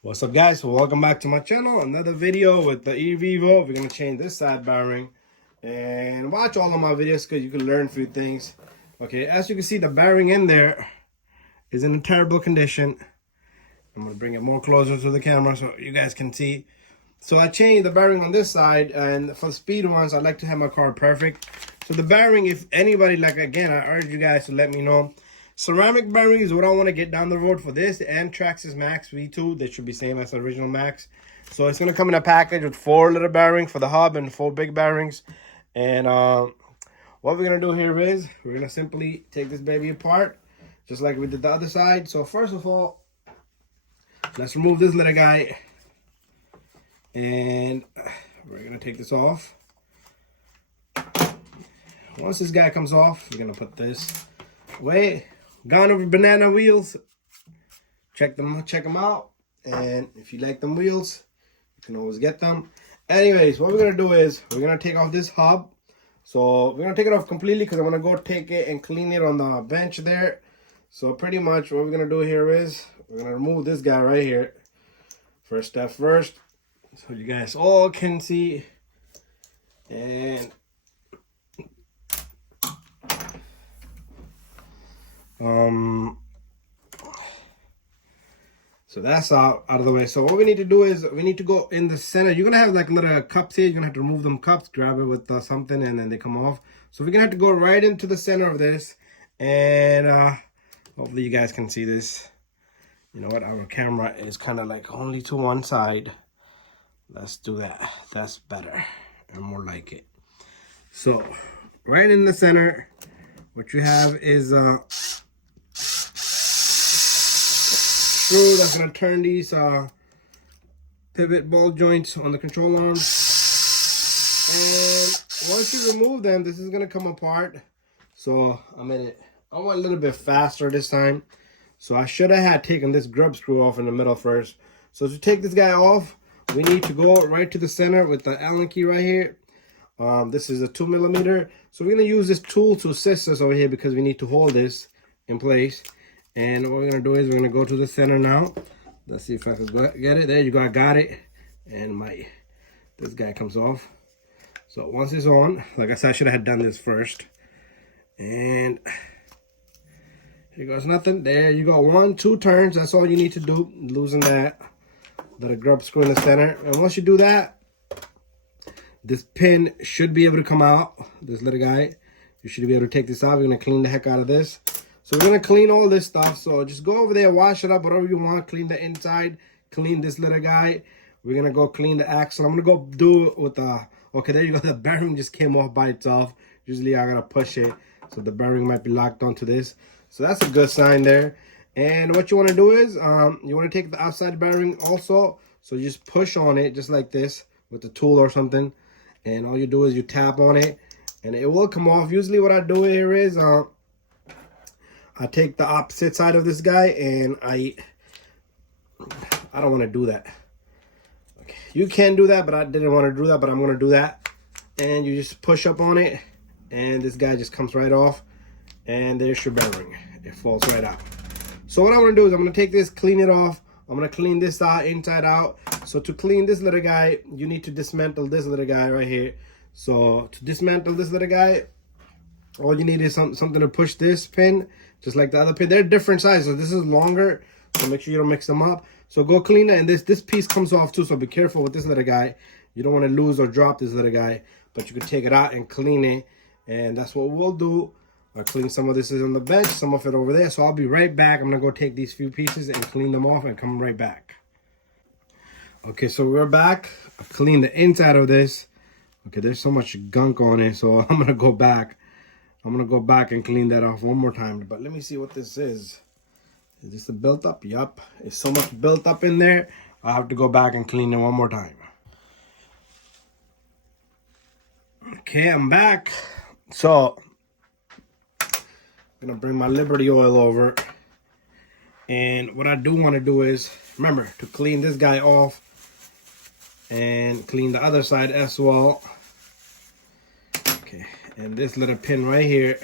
What's up, guys? Welcome back to my channel. Another video with the EREVO. We're gonna change this side bearing and watch all of my videos because you can learn a few things. Okay, as you can see, the bearing in there is in a terrible condition. I'm gonna bring it more closer to the camera so you guys can see. So I changed the bearing on this side, and for the speed ones, I like to have my car perfect. So the bearing, if anybody, like, again, I urge you guys to let me know. Ceramic bearing is what I want to get down the road for this and Traxxas Max V2. They should be same as the original Max. So it's going to come in a package with 4 little bearings for the hub and 4 big bearings. And what we're going to do here is we're going to simply take this baby apart just like we did the other side. So first of all, let's remove this little guy. And we're going to take this off. Once this guy comes off, we're going to put this away. Gone over banana wheels. Check them out. And if you like them wheels, you can always get them. Anyways, what we're going to do is we're going to take off this hub. So we're going to take it off completely because I'm going to go take it and clean it on the bench there. So pretty much what we're going to do here is we're going to remove this guy right here. First step first. So you guys all can see. And so that's out of the way. So what we need to do is we need to go in the center. You're gonna have like little cups here. You're gonna have to remove them cups, grab it with something, and then they come off. So we're gonna have to go right into the center of this, and hopefully you guys can see this. You know what, our camera is kind of like only to one side. Let's do that. That's better and more like it. So right in the center, what you have is screw that's going to turn these pivot ball joints on the control arms. And once you remove them, this is going to come apart. So I went a little bit faster this time. So I should have had taken this grub screw off in the middle first. So to take this guy off, we need to go right to the center with the Allen key right here. This is a 2mm. So we're going to use this tool to assist us over here because we need to hold this in place. And what we're going to do is we're going to go to the center now. Let's see if I can get it. There you go. I got it. And this guy comes off. So once it's on, like I said, I should have done this first. And here goes nothing. There you go. 1, 2 turns. That's all you need to do. Losing that. Let it grub screw in the center. And once you do that, this pin should be able to come out. This little guy. You should be able to take this out. We're going to clean the heck out of this. So we're going to clean all this stuff. So just go over there, wash it up, whatever you want. Clean the inside. Clean this little guy. We're going to go clean the axle. I'm going to go do it with the... Okay, there you go. The bearing just came off by itself. Usually I got to push it. So the bearing might be locked onto this. So that's a good sign there. And what you want to do is you want to take the outside bearing also. So you just push on it just like this with the tool or something. And all you do is you tap on it. And it will come off. Usually what I do here is... I take the opposite side of this guy and I don't want to do that. Okay. You can do that, but I didn't want to do that, but I'm going to do that. And you just push up on it and this guy just comes right off and there's your bearing. It falls right out. So what I'm going to do is I'm going to take this, clean it off. I'm going to clean this out inside out. So to clean this little guy, you need to dismantle this little guy right here. So to dismantle this little guy, all you need is something to push this pin, just like the other pin. They're different sizes. This is longer, so make sure you don't mix them up. So go clean it, and this piece comes off too, so be careful with this little guy. You don't want to lose or drop this little guy, but you can take it out and clean it, and that's what we'll do. I'll clean some of this is on the bench, some of it over there, so I'll be right back. I'm going to go take these few pieces and clean them off and come right back. Okay, so we're back. I've cleaned the inside of this. Okay, there's so much gunk on it, so I'm going to go back. I'm going to go back and clean that off one more time. But let me see what this is. Is this a built up? Yup. It's so much built up in there. I'll have to go back and clean it one more time. Okay, I'm back. So, I'm going to bring my Liberty oil over. And what I do want to do is, remember, to clean this guy off. And clean the other side as well. Okay. And this little pin right here.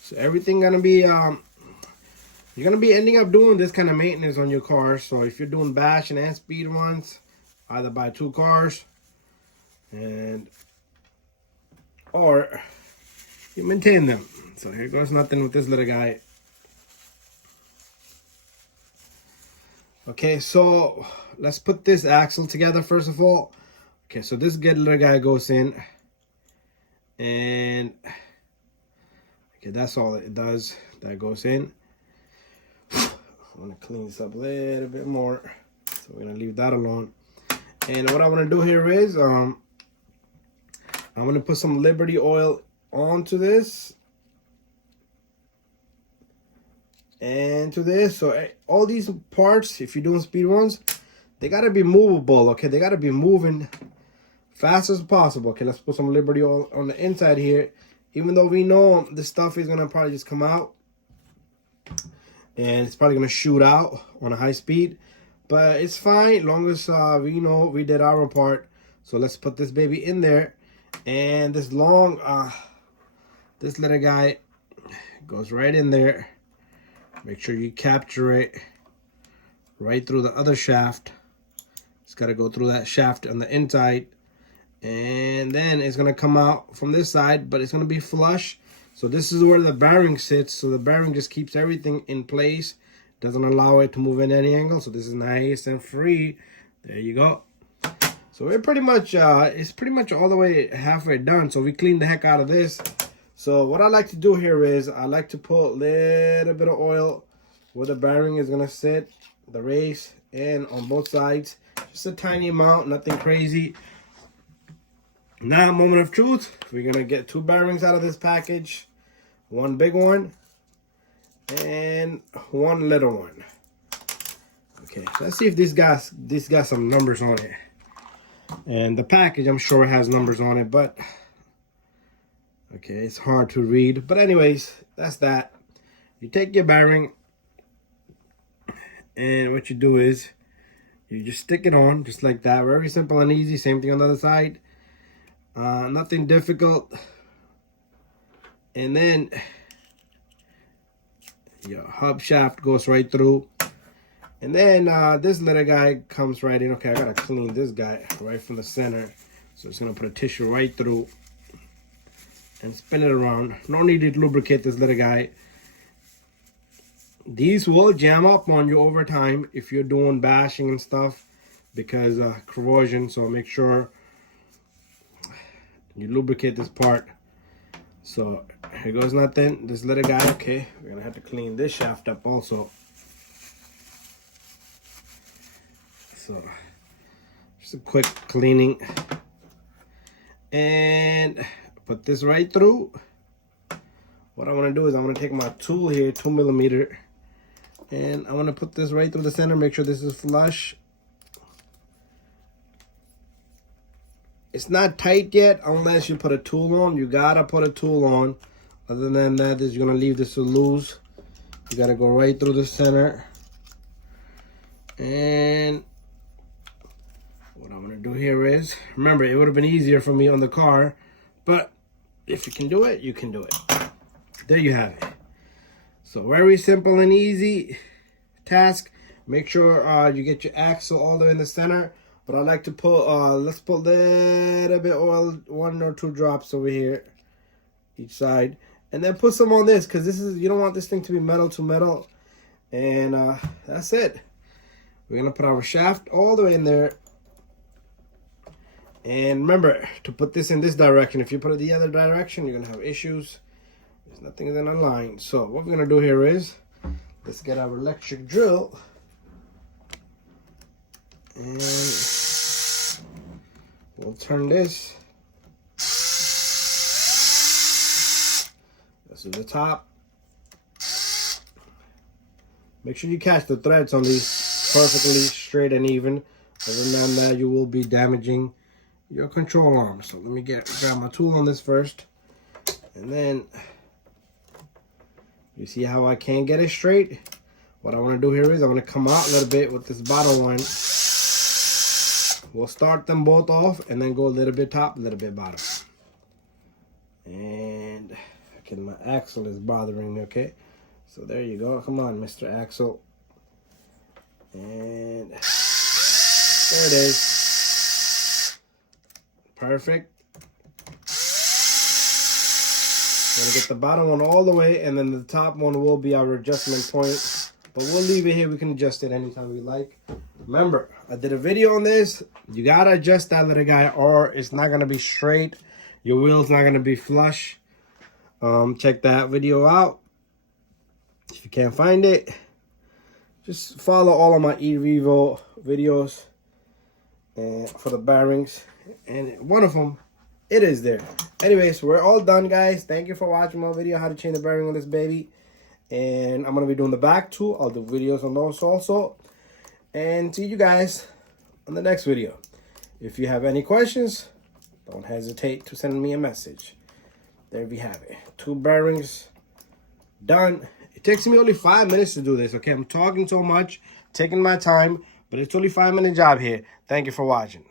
So everything gonna be You're going to be ending up doing this kind of maintenance on your car. So if you're doing bashing and speed runs, either buy 2 cars or you maintain them. So here goes nothing with this little guy. Okay, so let's put this axle together first of all. Okay, so this good little guy goes in, and okay, that's all it does. That goes in. I want to clean this up a little bit more, so we're gonna leave that alone. And what I want to do here is I'm gonna put some Liberty oil onto this and to this. So all these parts, if you're doing speed runs, they gotta be movable. Okay, they gotta be moving fast as possible. Okay, let's put some Liberty oil on the inside here. Even though we know this stuff is gonna probably just come out and it's probably gonna shoot out on a high speed, but it's fine long as we know we did our part. So let's put this baby in there, and this long this little guy goes right in there. Make sure you capture it right through the other shaft. It's got to go through that shaft on the inside, and then it's going to come out from this side, but it's going to be flush. So this is where the bearing sits. So the bearing just keeps everything in place, doesn't allow it to move in any angle. So this is nice and free. There you go. So we're pretty much it's pretty much all the way halfway done. So we cleaned the heck out of this. So what I like to do here is I like to put a little bit of oil where the bearing is going to sit, the race, and on both sides. Just a tiny amount, nothing crazy. Now, moment of truth. We're going to get 2 bearings out of this package. 1 big one and 1 little one. Okay, let's see if this got some numbers on it. And the package, I'm sure it has numbers on it, but okay, it's hard to read. But anyways, that's that. You take your bearing, and what you do is you just stick it on just like that. Very simple and easy. Same thing on the other side. Nothing difficult. And then your hub shaft goes right through. And then this little guy comes right in. Okay, I gotta clean this guy right from the center. So it's gonna put a tissue right through and spin it around. No need to lubricate this little guy. These will jam up on you over time if you're doing bashing and stuff, because corrosion. So make sure you lubricate this part. So here goes nothing. This little guy. Okay, we're gonna have to clean this shaft up also. So just a quick cleaning, and put this right through. What I want to do is I want to take my tool here, 2mm, and I want to put this right through the center. Make sure this is flush. It's not tight yet unless you put a tool on. You gotta put a tool on. Other than that, you're gonna leave this loose. You gotta go right through the center. And what I'm gonna do here is, remember, it would have been easier for me on the car, but if you can do it, you can do it. There you have it. So very simple and easy task. Make sure you get your axle all the way in the center. But I like to put, let's put a little bit oil, 1 or 2 drops over here, each side. And then put some on this, because this is, you don't want this thing to be metal to metal. And that's it. We're going to put our shaft all the way in there. And remember to put this in this direction. If you put it the other direction, you're going to have issues. There's nothing in a line. So what we're going to do here is, let's get our electric drill. And we'll turn this. This is the top. Make sure you catch the threads on these perfectly straight and even. Other than that, you will be damaging your control arm. So let me grab my tool on this first. And then, you see how I can't get it straight? What I want to do here is I want to come out a little bit with this bottom one. We'll start them both off and then go a little bit top, a little bit bottom. And okay, my axle is bothering me, okay? So there you go. Come on, Mr. Axle. And there it is. Perfect. I'm gonna get the bottom one all the way, and then the top one will be our adjustment point. But we'll leave it here. We can adjust it anytime we like. Remember, I did a video on this. You gotta adjust that little guy, or it's not gonna be straight. Your wheel's not gonna be flush. Check that video out. If you can't find it, just follow all of my EREVO videos and for the bearings, and one of them, it is there. Anyways, we're all done, guys. Thank you for watching my video, how to change the bearing on this baby. And I'm going to be doing the back too. I'll do videos on those also. And see you guys on the next video. If you have any questions, don't hesitate to send me a message. There we have it. 2 bearings done. It takes me only 5 minutes to do this, okay? I'm talking so much, taking my time, but it's only a 5-minute job here. Thank you for watching.